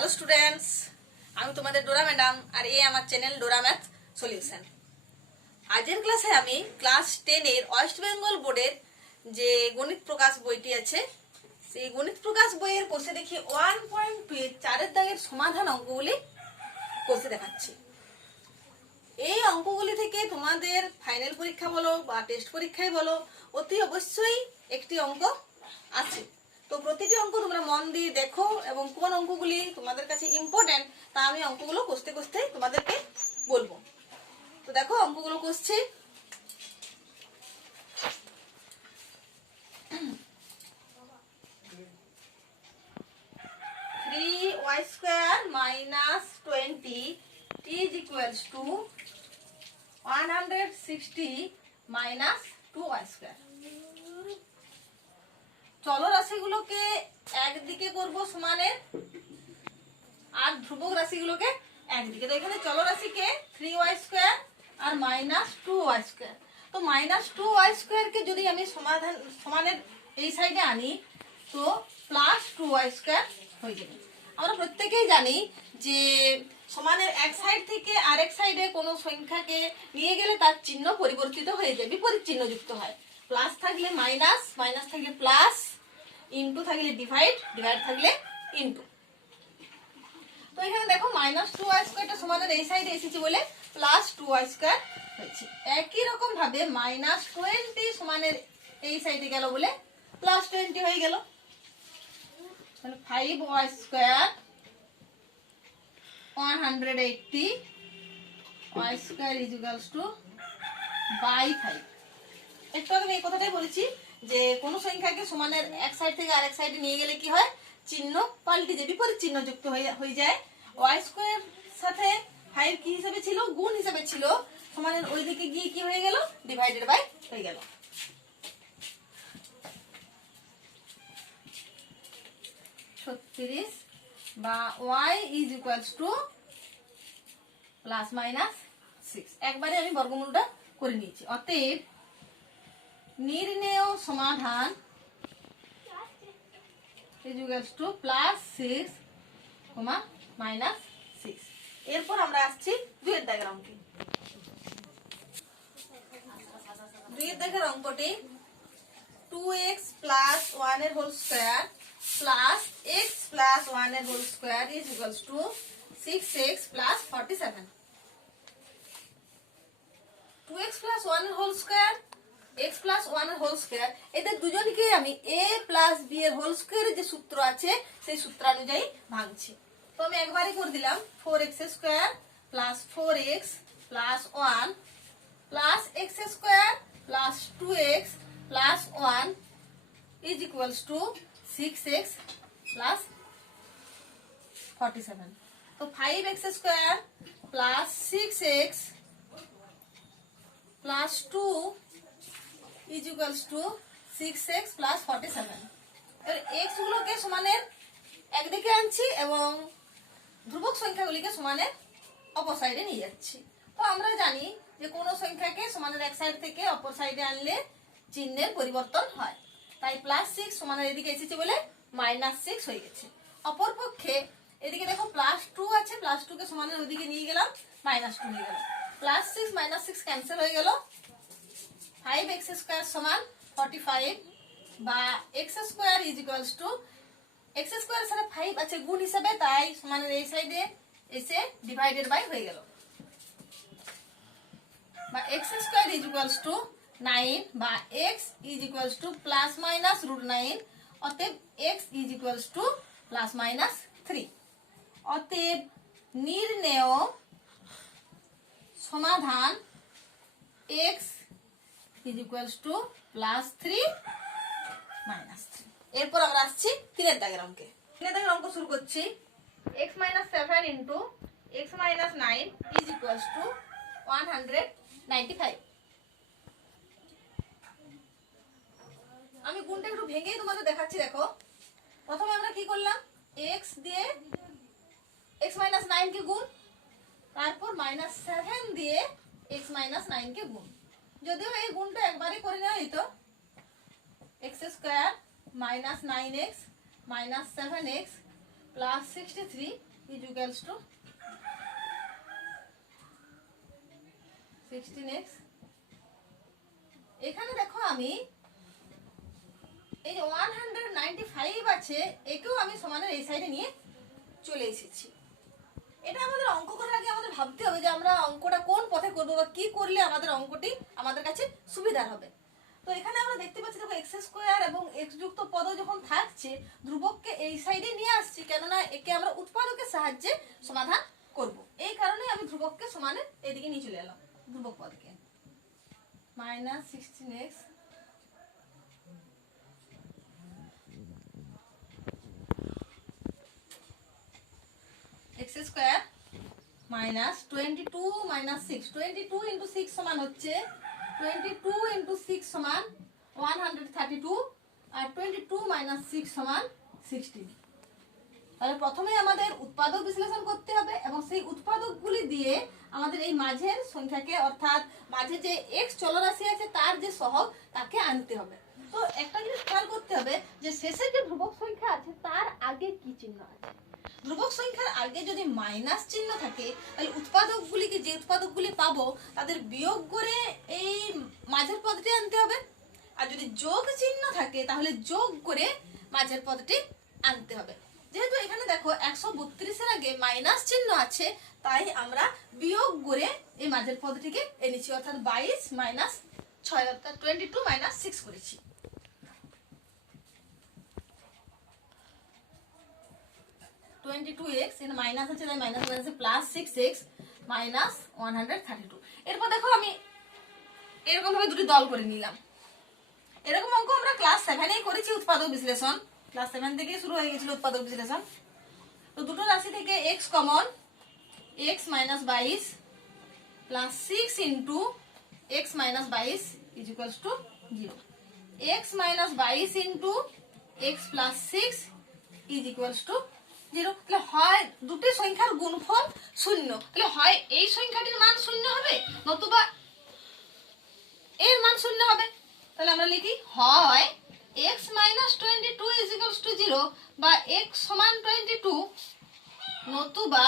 Hello students, আমি তোমাদের ডোরা ম্যাডাম আর এই আমার চ্যানেল ডোরা ম্যাথ সলিউশন। আজকের ক্লাসে আমি ক্লাস 10 এর ওয়েস্ট বেঙ্গল বোর্ডের যে গণিত প্রকাশ বইটি আছে সেই গণিত প্রকাশ বইয়ের কোষে দেখি 1.2 এর 4 দাগের সমাধান অঙ্কগুলি কোষে দেখাচ্ছি। এই অঙ্কগুলি থেকে তোমাদের ফাইনাল পরীক্ষা বলো বা টেস্ট পরীক্ষায় বলো অতি অবশ্যই একটি অঙ্ক আছে। তো প্রতিটি অঙ্ক তোমরা মন দিয়ে দেখো এবং কোন অঙ্কগুলি তোমাদের কাছে ইম্পর্টেন্ট তা আমি অঙ্কগুলো কষতে কষতে তোমাদেরকে বলবো। তো দেখো অঙ্কগুলো কষছি। 3y² - 20 is equals to 160 minus 2y²। চলরাশিগুলোকে একদিকে করব সমানের আর ধ্রুবক রাশিগুলোকে একদিকে। তো এখানে চলরাশিকে 3y² আর -2y²। তো -2y² কে যদি আমি সমানের এই সাইডে আনি তো +2y² হয়ে যাবে। আমরা প্রত্যেকেই জানি যে সমানের এক সাইড থেকে আরেক সাইডে কোনো সংখ্যাকে নিয়ে গেলে তার চিহ্ন পরিবর্তিত হয়ে যায়, বিপরীত চিহ্ন যুক্ত হয়। প্লাস থাকলে মাইনাস, মাইনাস থাকলে প্লাস, ইনটু থাকলে ডিভাইড, ডিভাইড থাকলে ইনটু। তো এখানে দেখো -2y² সমানের এই সাইডে এসেছে বলে +2y² হয়েছে। একই রকম ভাবে -20 সমানের এই সাইডে গেল বলে +20 হয়ে গেল। তাহলে 5y² 180 y² is equals to /5। একটু আগে এই কথাটাই বলেছি যে কোন সংখ্যাকে সমানের এক সাইড থেকে আরেক সাইডে নিয়ে গেলে কি হয়, চিহ্ন পাল্টে যায়, বিপরীত চিহ্ন যুক্ত হয়ে যায়। y² সাথে 5 কি হিসাবে ছিল, গুণ হিসাবে ছিল, সমানের ওই দিকে গিয়ে কি হয়ে গেল, ডিভাইডেড বাই হয়ে গেল। বা y is equals to +-6। একবারে আমি বর্গমূলটা করে নিয়েছি। অতএব নির্ণেয় সমাধান is equals to +6, -6। এরপর আমরা আসছি 2 এর দাগের অঙ্কে। 2 এর দাগের অঙ্কটি 2x + 1 এর হোল স্কয়ার প্লাস x + 1 এর whole square is equals to 6x + 47। 2x + 1 এর হোল স্কয়ার, x + 1 এর হোল স্কয়ার, এদের দুজনকে আমি a + b এর হোল স্কয়ারের যে সূত্র আছে সেই সূত্র অনুযায়ী ভাঙছি। তো আমি একবারই করে দিলাম 4x² + 4x + 1 + x² + 2x + 1 is equals to 6x + 47। তো 5x² + 6x + 2 is equals to 6x + 47। এর x গুলোকে সমানের একদিকে আনছি এবং ধ্রুবক সংখ্যাগুলিকে সমানের অপর সাইডে নিয়ে যাচ্ছি। তো আমরা জানি যে কোন সংখ্যাকে সমানের এক সাইড থেকে অপর সাইডে আনলে চিহ্নের পরিবর্তন হয়। তাই +6 সমানের এদিকে এসেছে বলে -6 হয়ে গেছে। অপরপক্ষে এদিকে দেখো +2 আছে, +2 কে সমানের ওইদিকে নিয়ে গেলাম, -2 হয়ে গেল। +6 -6 ক্যান্সেল হয়ে গেল। 5x² সমান 45 বা x² is equals to x² এর সাথে 5 আছে গুণ হিসাবে, তাই সমানের এই সাইডে এসে ডিভাইডেড বাই হয়ে গেল। বা x² is equals to 9 বা x is equals to ±√9। অতএব x is equals to ±3। অতএব নির্ণেয় সমাধান x is equals to +3 -3। এরপর আমরা আসছি 3 এর দাগের অঙ্কে। 3 এর দাগের অঙ্ক শুরু করছি। x - 7 into x - 9 is equals to 195। আমি গুণটা একটু ভেঙেই তোমাদের দেখাচ্ছি। দেখো প্রথমে আমরা কি করলাম, x দিয়ে x - 9 কে গুণ, তারপর -7 দিয়ে x - 9 কে গুণ। যদিও এই গুণটা একবারই করে নেওয়া যেত, x² - 9x - 7x + 63 is equals to 16x। এখানে দেখো আমি এই যে 195 আছে, একেও আমি সমানের এই সাইডে নিয়ে চলে এসেছি। এটা আমাদের অঙ্ক করার আগে আমাদের ভাবতে হবে যে আমরা অঙ্কটা কোন পথে করবো বা কি করলে আমাদের অঙ্কটি আমাদের কাছে সুবিধার হবে। তো এখানে আমরা দেখতে পাচ্ছি দেখো এক্স স্কোয়ার এবং এক্স যুক্ত পদ যখন থাকছে, ধ্রুবককে এই সাইডে নিয়ে আসছি, কেননা একে আমরা উৎপাদকের সাহায্যে সমাধান করব। এই কারণে আমি ধ্রুবককে সমানের এদিকে নিয়ে চলে এলাম, ধ্রুবক পদকে -16x x স্কয়ার -22 -6, 22 × 6 সমান হচ্ছে 22 × 6 সমান 132, আর 22 - 6 সমান 16। তাহলে প্রথমে আমাদের উৎপাদক বিশ্লেষণ করতে হবে এবং সেই উৎপাদকগুলি দিয়ে আমাদের এই মাঝের সংখ্যাকে, অর্থাৎ মাঝে যে x চলরাশি আছে তার যে সহগ তাকে আনতে হবে। তো একটা জিনিস খেয়াল করতে হবে যে শেষে যে ধ্রুবক সংখ্যা আছে তার আগে কি চিহ্ন আছে। ধ্রুবক সংখ্যার আগে যদি মাইনাস চিহ্ন থাকে তাহলে উৎপাদকগুলিকে, যে উৎপাদকগুলি পাবো তাদের বিয়োগ করে এই মাঝের পদটি আনতে হবে, আর যদি যোগ চিহ্ন থাকে তাহলে যোগ করে মাঝের পদটি আনতে হবে। যেহেতু এখানে দেখো 132 এর আগে মাইনাস চিহ্ন আছে, তাই আমরা বিয়োগ করে এই মাঝের পদটিকে এনেছি, অর্থাৎ 22 - 6 অর্থাৎ 22 - 6 করেছি। x এর মাইনাস আছে তাই মাইনাস আছে +6x -132। এরপর দেখো আমি এরকম ভাবে দুটি দল করে নিলাম। এরকম অঙ্ক আমরা ক্লাস 7 এই করেছি, উৎপাদক বিশ্লেষণ ক্লাস 7 থেকেই শুরু হয়ে গিয়েছিল উৎপাদক বিশ্লেষণ। তো দুটো রাশি থেকে x common, x - 22 + 6 × x - 22 = 0। x - 22 × x + 6 = 0। তাহলে হয় দুটি সংখ্যার গুণফল 0, তাহলে হয় এই সংখ্যাটির মান 0 হবে, নতুবা এর মান 0 হবে। তাহলে আমরা লিখি হয় x - 22 = 0 বা x সমান 22, নতুবা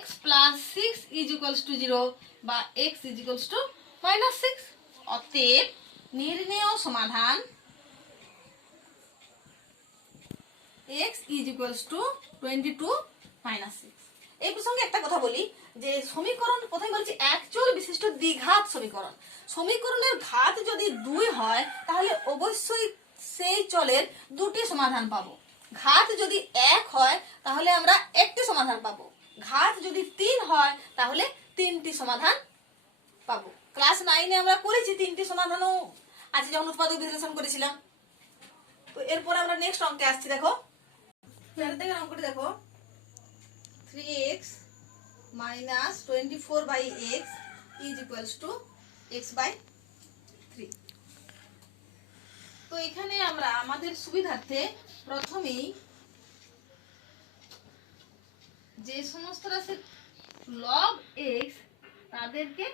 x + 6 = 0 বা x = -6। অতএব নির্ণেয় সমাধান x = 22 - 6। এই প্রসঙ্গে একটা কথা বলি যে সমীকরণ প্রথমে বলছি একচল বিশিষ্ট দ্বিঘাত সমীকরণ। সমীকরণের ঘাত যদি 2 হয় তাহলে অবশ্যই সেই চলের দুটি সমাধান পাবো। ঘাত যদি 1 হয় তাহলে আমরা একটি সমাধান পাবো। ঘাত যদি 3 হয় তাহলে তিনটি সমাধান পাবো। ক্লাস 9 এ আমরা করেছি তিনটি সমাধানও আছে যখন উৎপাদক বিশ্লেষণ করেছিলাম। তো এরপর আমরা নেক্সট অঙ্কে আসছি। দেখো অঙ্কটি দেখো 3x - 24/x = x/3। তো এখানে আমরা আমাদের সুবিধার্থে প্রথমেই যে সমস্ত রাশির লব x তাদেরকে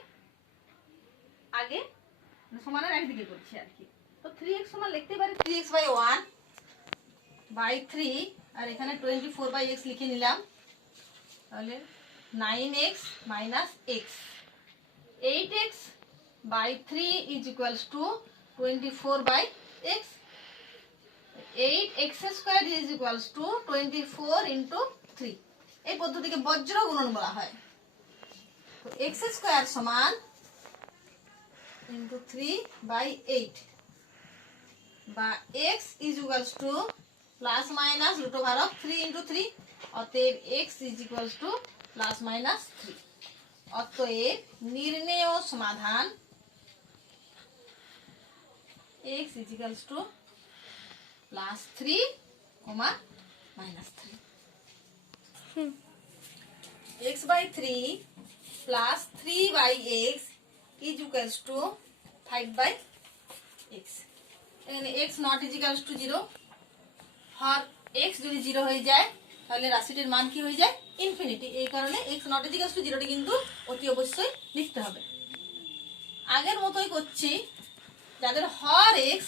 আগে সমানের একদিকে করছি আর কি। তো 3x সমান লিখতে পারি 3x/1/3, আর এখানে 24/x লিখে নিলাম। তাহলে 9x - x, 8x/3 = 24/x, 8x² = 24 × 3। এই পদ্ধতিকে বজ্র গুণন বলা হয়। তো x² সমান × 3/8 বা x = ±√3 × 3, অতএব x = ±3। অতএব নির্ণেয় সমাধান x = +3, -3। x/3 + 3/x = 5/x। এখানে x ≠ 0, আর x যদি 0 হয়ে যায় তাহলে রাশিটির মান কি হয়ে যায়? ইনফিনিটি। এই কারণে x ≠ 0টি কিন্তু অতি অবশ্যই লিখতে হবে। আগের মতোই করছি, যাদের হর x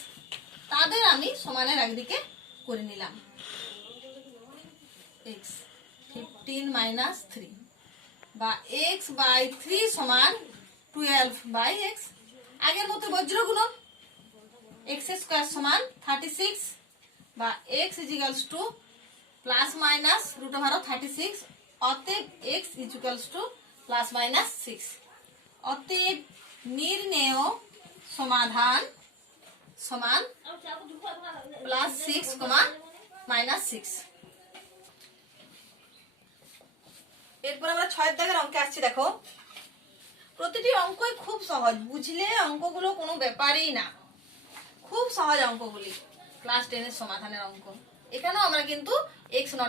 তাদের আমি সমানের একদিকে করে নিলাম x। 15 - 3 বা x/3 সমান 12/x। আগের মতো বজ্র গুণন, x² সমান 36 বা x প্লাস মাইনাস √36, অতএব x প্লাস মাইনাস 6। অতএব নির্ণেয় সমাধান সমান +6, -6। এরপর আমরা 6 দাগের অঙ্কে আসছি। দেখো, প্রতিটি অঙ্কই খুব সহজ, বুঝলে অঙ্কগুলো কোনো ব্যাপারই না, খুব সহজ অঙ্কগুলি, ক্লাস 10 এর সমাধানের অঙ্ক। এখানেও আমরা কিন্তু x ≠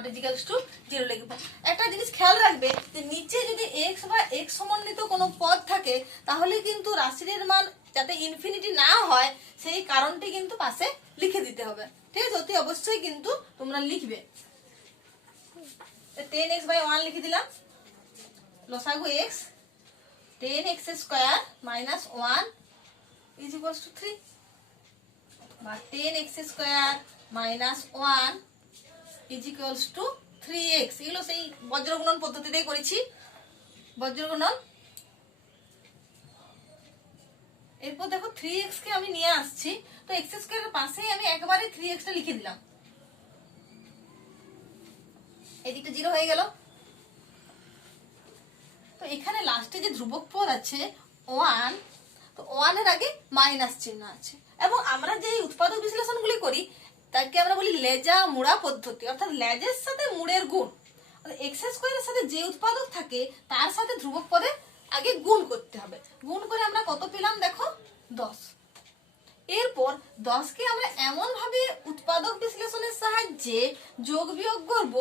0 লিখব। একটা জিনিস খেয়াল রাখবে যে নিচে যদি x বা x সমন্বিত কোনো পদ থাকে তাহলে কিন্তু রাশির মান যাতে ইনফিনিটি না হয় সেই কারণটি কিন্তু পাশে লিখে দিতে হবে, ঠিক আছে? অতি অবশ্যই কিন্তু তোমরা লিখবে। 10x/1 লিখে দিলাম, লসাগু x 10x² - 1 = 3 বা 10x² - 1 = 3x। এগুলো সেই বজ্রগুণন পদ্ধতিতেই করেছি, বজ্রগুণন। এরপর দেখো 3x কে আমি নিয়ে আসছি, তো x² এর পাশেই আমি একবারে 3x টা লিখে দিলাম, এদিকটা 0 হয়ে গেল। তো এখানে লাস্টে যে ধ্রুবক পদ আছে 1, তো 1 এর আগে মাইনাস চিহ্ন আছে, এবং আমরা যে উৎপাদক বিশ্লেষণগুলি করি তাকে আমরা বলি লেজা মুড়া পদ্ধতি, অর্থাৎ লেজের সাথে মুড়ের গুণ। x² এর সাথে যে উৎপাদক থাকে তার সাথে ধ্রুবক পদের আগে গুণ করতে হবে। গুণ করে আমরা কত পেলাম দেখো, 10। এরপর 10 কে আমরা এমন ভাবে উৎপাদক বিশ্লেষণের সাহায্যে যোগ বিয়োগ করব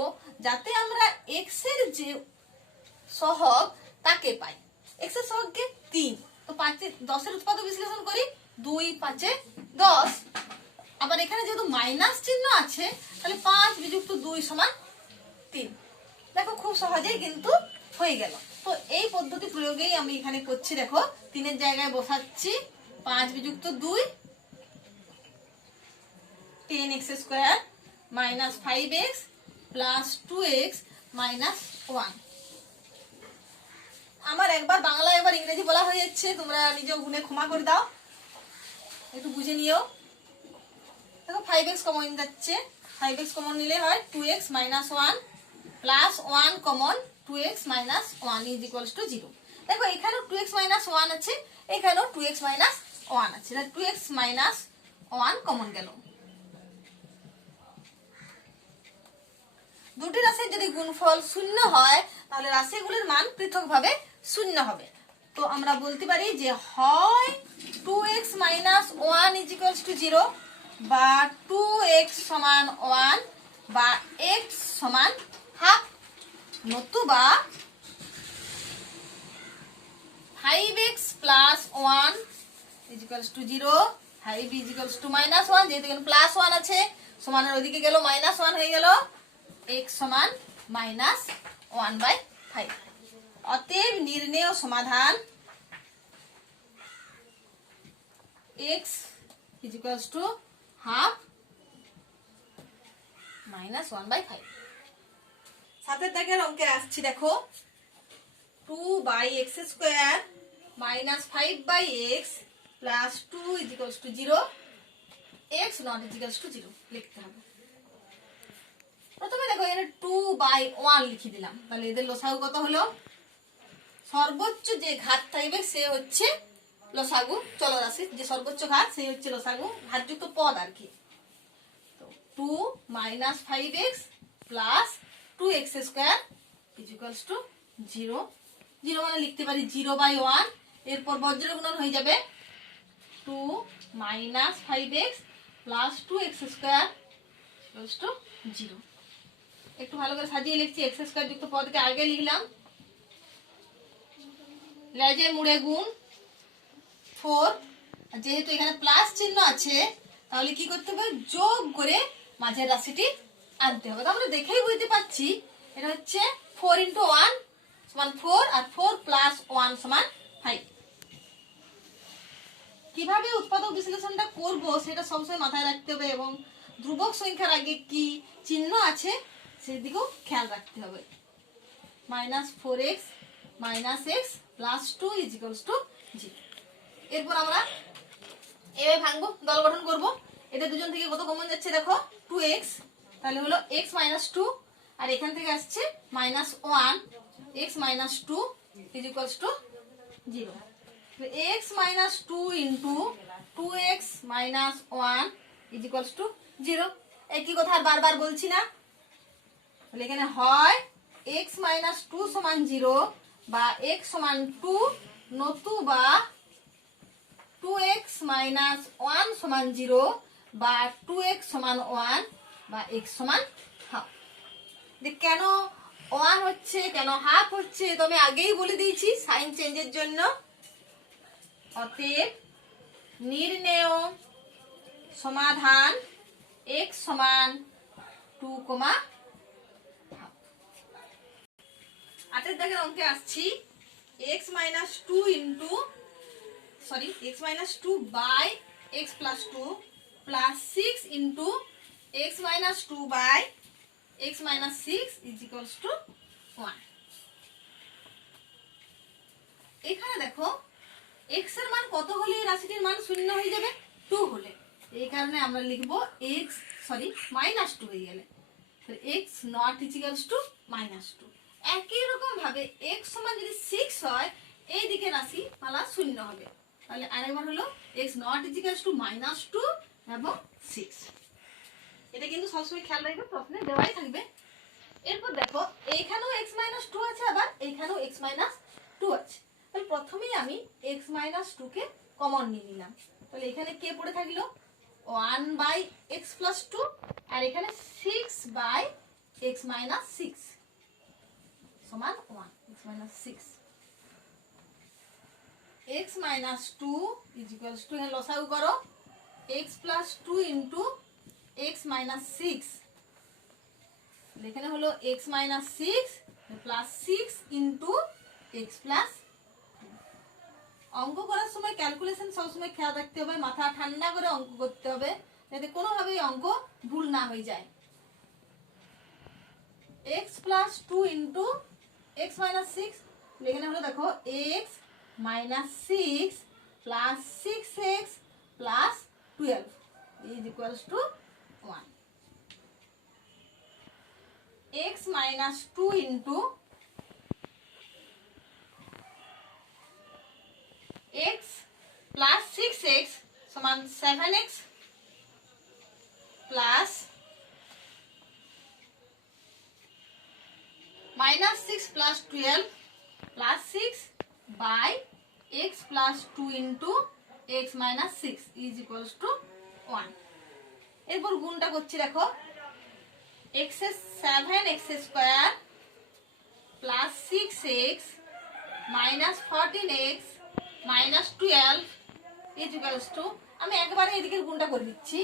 যাতে আমরা x এর যে সহগ তাকে পাই। x এর সহগকে 3, তো 10 এর উৎপাদক বিশ্লেষণ করি, 2 × 5 = 10। আবার এখানে যেহেতু মাইনাস চিহ্ন আছে তাহলে 5 + 2 = 3। দেখো খুব সহজেই কিন্তু হয়ে গেল। তো এই পদ্ধতি প্রয়োগেই আমি এখানে করছি। দেখো 3 এর জায়গায় বসাচ্ছি 5 + 2 10x² - 5x + 2x - 1। আমার একবার বাংলা একবার ইংরেজি বলা হয়ে যাচ্ছে, তোমরা নিজেও গুণে ক্ষমা করে দাও, একটু বুঝে নিও। দেখো 5x কমন যাচ্ছে, 5x কমন নিলে হয় 2x - 1 প্লাস 1 কমন 2x - 1 = 0। দেখো এখানেও 2x - 1 আছে, এখানেও 2x - 1 আছে, 2x - 1 কমন গেল। দুটি রাশির যদি গুণফল 0 হয় তাহলে রাশিগুলির মান পৃথকভাবে 0 হবে। তো আমরা বলতে পারি যে হয় 2x - 1 = 0 বা 2x = 1 বা x = হাফ, নতুবা 5x + 1 = 0, 5 = -1, যেহেতু এখানে +1 আছে সমানের ওইদিকে গেল -1 হয়ে গেল, x = -1/5। অতএব নির্ণেয় সমাধান x = হাফ -1/5। 7 দাগের অঙ্কে আসছি। দেখো 2/x² - 5/x + 2 = 0, x ≠ 0 লিখতে হবে। প্রথমে দেখো এখানে 2/1 লিখে দিলাম, তাহলে এদের লসাগু কত হলো? সর্বোচ্চ যে ঘাত থাকবে সে হচ্ছে লসাগু, চলরাশির যে সর্বোচ্চ ঘাত সেই হচ্ছে লসাগু, ঘাতযুক্ত পদ আর কি। তো 2 - 5x + 2x² = 0, 0 মানে লিখতে পারি 0/1। এরপর বজ্র গুণন হয়ে যাবে 2 - 5x + 2x² = 0। একটু ভালো করে সাজিয়ে লিখছি, x² যুক্ত পদকে আগে লিখলাম, লেজে মুড়ে গুণ 4, যেহেতু এখানে প্লাস চিহ্ন আছে তাহলে কি করতে হবে, যোগ করে মাঝের রাশিটি আনতে হবে। তো আমরা দেখেই বুঝতে পারছি এটা হচ্ছে 4 × 1 = 4 আর 4 + 1 = 5। কিভাবে উৎপাদক বিশ্লেষণটা করব সেটা সবসময় মাথায় রাখতে হবে, এবং ধ্রুবক সংখ্যার আগে কি চিহ্ন আছে সেদিকেও খেয়াল রাখতে হবে। Minus 4x minus x plus 2 is equals to 0। এরপর আমরা এভাবে ভাঙবো, দল গঠন করবো। এটা দুজন থেকে কত কমন যাচ্ছে দেখো, 2x, তাহলে হলো x মাইনাস 2, আর এখান থেকে আসছে minus 1, x minus 2 is equals to 0। x minus 2 into 2x minus 1 is equals to 0। একই কথা আর বারবার বলছি না। তাহলে এখানে হয় x মাইনাস 2 সমান 0 বা x সমান 2, নতুবা 2x মাইনাস 1 সমান 0 বা 2x সমান 1 বা x সমান হাফ। কেন 1 হচ্ছে, কেন হাফ হচ্ছে, তো আমি আগেই বলে দিয়েছি সাইন চেঞ্জের জন্য। অতএব নির্ণেয় সমাধান x সমান 2, হাফ। 8 দাগের অঙ্কে আসছি, x minus 2 into x minus 2 by x plus 2 plus 6 into x minus 2 by x minus 6 is equals to 1। এখানে দেখো x এর মান কত হলে এই রাশিটির মান শূন্য হয়ে যাবে, 2 হলে। এই কারণে আমরা লিখব মাইনাস 2 হয়ে গেলে x not is equals to minus 2। একই রকম ভাবে x সমান যদি 6 হয়, এই দিকে রাশি পালা শূন্য হবে। তাহলে আরেকবার হলো x not is equals to minus 2 এবং 6। এটা কিন্তু সবসময় খেয়াল রাখবে, প্রশ্নে দেওয়াই থাকবে। এরপর দেখো এইখানেও x মাইনাস 2 আছে, আবার এইখানেও x মাইনাস 2 আছে। তাহলে প্রথমেই আমি x মাইনাস 2 কে কমন নিয়ে নিলাম। তাহলে এখানে কে পড়ে থাকলো 1 বাই x প্লাস 2, আর এখানে 6 বাই x মাইনাস 6 সমান 1, x minus 6। x minus 2 is equals to, এখানে লসাগু করো, x plus 2 into x minus 6, এখানে হলো x minus 6 plus 6 into x plus 2। অঙ্ক করার সময় ক্যালকুলেশন সবসময় খেয়াল রাখতে হবে, মাথা ঠান্ডা করে অঙ্ক করতে হবে, যাতে কোনোভাবেই অঙ্ক ভুল না হয়ে যায়। x plus 2 into x minus 6, এখানে হলো দেখো x minus 6 plus 6x plus 12 is equals to 1। x minus 2 into x plus 6x সমান 7x plus minus 6 plus 12 plus 6 by x plus 2 into x minus 6 is equals to 1। এরপর গুণটা করছি দেখো, x এর 7x square plus 6x minus 14x minus 12 is equals to, আমি একবারে এদিকের গুণটা করে দিচ্ছি,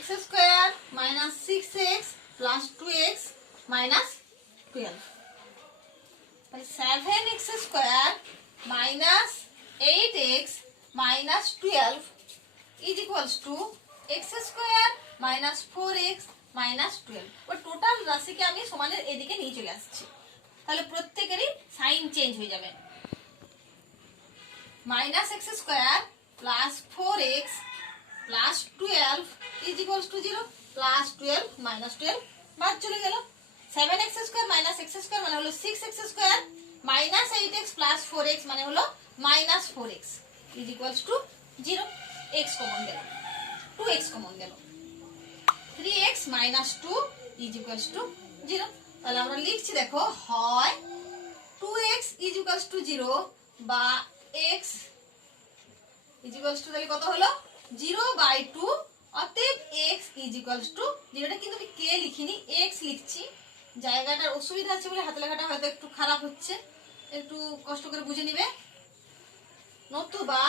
x square minus 6x plus 2x minus 12, 7x square minus 8x minus 12 is equals to x square minus 4x minus 12। ও total রাশিকে আমি সমানের এদিকে নিয়ে চলে আসছি, তাহলে প্রত্যেকেরই সাইন চেঞ্জ হয়ে যাবে। minus x square plus 4x plus 12 is equals to 0, plus 12 minus 12 বাদ চলে গেল। 7x square minus x square মানে হলো 6x square minus 8x plus 4x মানে হলো minus 4x is equals to 0। x common গেল, 2x কমন গেল, 3x minus 2 is equals to 0। তাহলে আমরা লিখছি দেখো, হয় 2x is equals to 0 বা x is equals to, তাহলে কত হলো 0/2, অতএব x is equals to 0। এটা কিন্তু আমি k লিখিনি, x লিখছি, জায়গাটার অসুবিধা আছে বলে হাতে লেখাটা হয়তো একটু খারাপ হচ্ছে, একটু কষ্ট করে বুঝে নিবে। নতুবা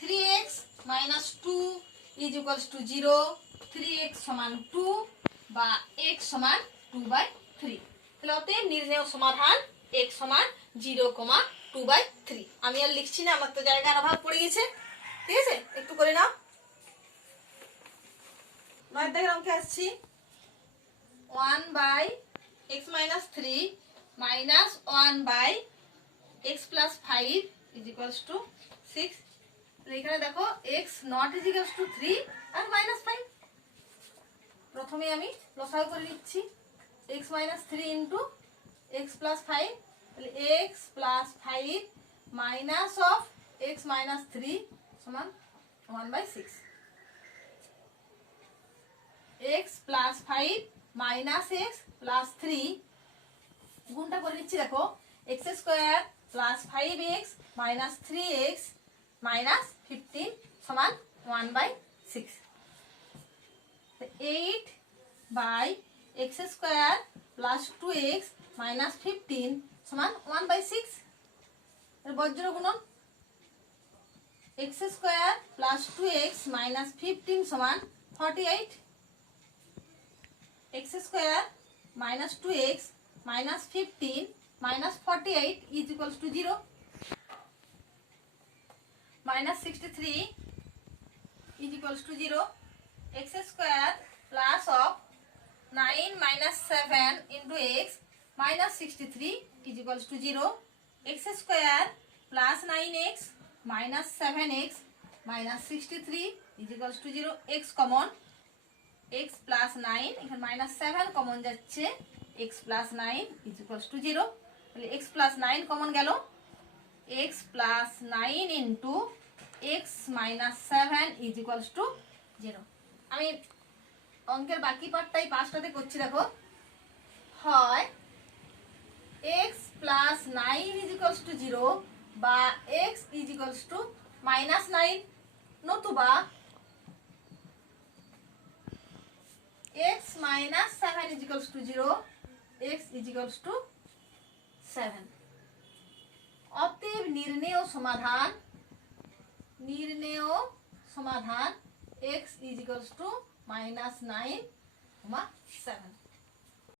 3x minus 2 is equals to 0, 3x সমান 2 বা x সমান 2/3। তাহলে অতএব নির্ণেয় সমাধান x সমান 0,2/3। আমি আর লিখছি না, আমার তো জায়গার অভাব পড়ে গেছে, ঠিক আছে, একটু করে নাও। 9 দাগের অঙ্কে আসছি, 1 1 by x minus 3 minus 1 by x plus 5 is equals to 6. এখানে দেখো x not is equals to 3 R minus 5. প্রথমে আমি লসাগু করে নিচ্ছি x minus 3 into x plus 5, তাহলে x plus 5 minus of x minus 3 সমান 1 by 6. x plus 5 minus x plus 3 গুণটা করে নিচ্ছি দেখো x square plus 5x minus 3x minus 15 সমান 1 by 6. 8 by x square plus 2x minus 15 সমান 1 by 6. এর বজ্র গুণন x square plus 2x minus 15 সমান 48. x square minus 2x minus 15 minus 48 is equals to 0. Minus 63 is equals to 0. X square plus of 9 minus 7 into x minus 63 is equals to 0. X square plus 9x minus 7x minus 63 is equals to 0. X common, x plus 9 এখানে minus 7 common যাচ্ছে, x plus 9 is equals to 0. তাহলে x plus 9 common গেল, x plus 9 into x minus 7 is equals to 0. আমি অঙ্কের বাকি পার্টটাই পাঁচটাতে করছি দেখো। হয় x plus 9 is equals to 0 বা x is equals to minus 9, নতুবা x minus 7 is equals to 0, x is equals to 7. অতএব নির্ণেয় সমাধান x is equals to minus 9, 7.